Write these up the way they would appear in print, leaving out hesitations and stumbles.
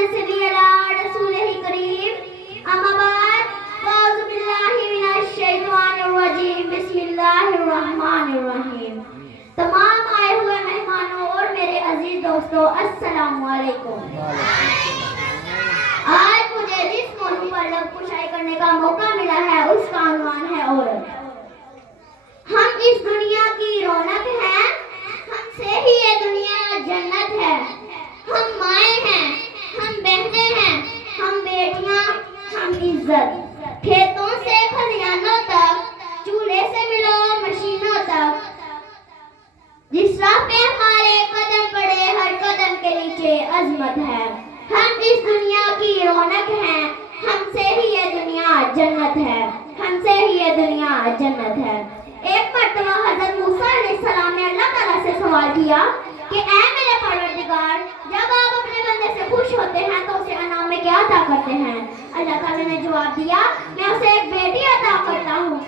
नसली अला रसूलिही करीम अम्मा बाद अऊज़ु बिल्लाहि मिनश शैतानिर रजीम बिस्मिल्लाहिर रहमानिर रहीम। तमाम आए हुए मेहमानों और मेरे अजीज दोस्तों, अस्सलामु अलैकुम। आज मुझे जिस मौजू पर लब कुशाई करने का मौका मिला है उसका उन्वान है औरत। हम इस दुनिया की रौनक हैं, हमसे ही ये दुनिया जन्नत है। हम माएँ हैं, हम बहनें हैं, हम बेटियां, हम इज्जत। खेतों से खलियानों तक, चूल्हे से मिलो मशीनों तक, जिस राह पे हमारे कदम पड़े हर कदम के नीचे अजमत है। हम इस दुनिया की रौनक हैं, हमसे ही ये दुनिया जन्नत है, हमसे ही ये दुनिया जन्नत है। एक मर्तबा हज़रत मूसा अलैहिस्सलाम ने अल्लाह ताला से सवाल किया कि ऐ मेरे परवरदिगार, जब आप अपने बंदे से खुश होते हैं तो उसे इनाम में क्या अता करते हैं? अल्लाह ताला ने जवाब दिया, मैं उसे एक बेटी अता करता हूँ।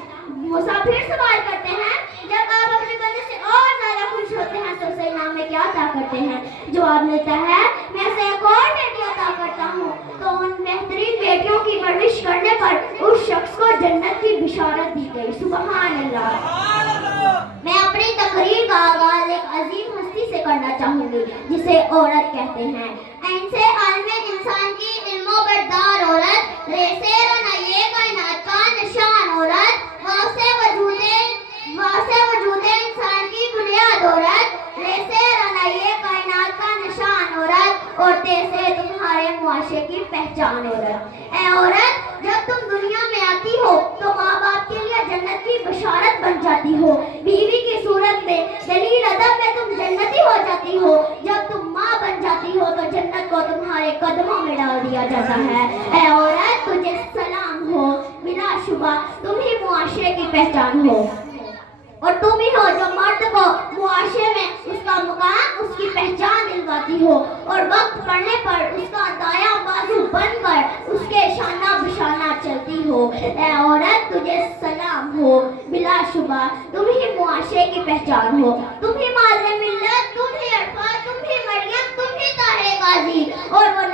मूसा फिर सवाल करते हैं, जब आप अपने बंदे से और ज्यादा खुश होते हैं तो उसे इनाम में क्या अता करते हैं? जवाब मिलता है, मैं उसे एक और बेटी अता करता हूँ। तो उन बेहतरीन बेटियों की परवरिश करने पर उस शख्स को जन्नत की बिशारत दी गई। सुभान अल्लाह। मैं अपनी तकरीर का आगाज एक अजीम हस्ती से करना चाहूंगी जिसे औरत कहते हैं। ऐसे आलमे इंसान की इल्मो बरदार औरत, रेसे रनाये कायनात का निशान औरत, वासे वजूदे इंसान की बुनियाद औरत, रेसे रनाये कायनात का निशान औरत, और तैसे तुम्हारे मुआशरे की पहचान औरत। ऐ औरत, जब तुम दुनिया में आती हो तो माँ बाप के लिए जन्नत की बशारत बन जाती हो। बीवी की सूरत में दलील अदब में तुम जन्नती हो जाती हो। जब तुम माँ बन जाती हो तो जन्नत को तुम्हारे कदमों में डाल दिया जाता है। ऐ औरत, तुझे सलाम हो, बिला शुबा तुम ही मुआशरे की पहचान हो, और तुम ही हो जो मर्द को मुआशरे में उसका मुकाम, उसकी पहचान दिलवाती हो, और वक्त पड़ने पर उसका दायां बाजू बनकर उसके शाना बिशाना चलती हो। ऐ औरत, तुझे सलाम हो, बिला शुबा तुम ही मुआशरे की पहचान हो। तुम ही मादरे मिल्लत, तुम ही अरफा, तुम ही मरियम, तुम ही ताहे गाजी, और वो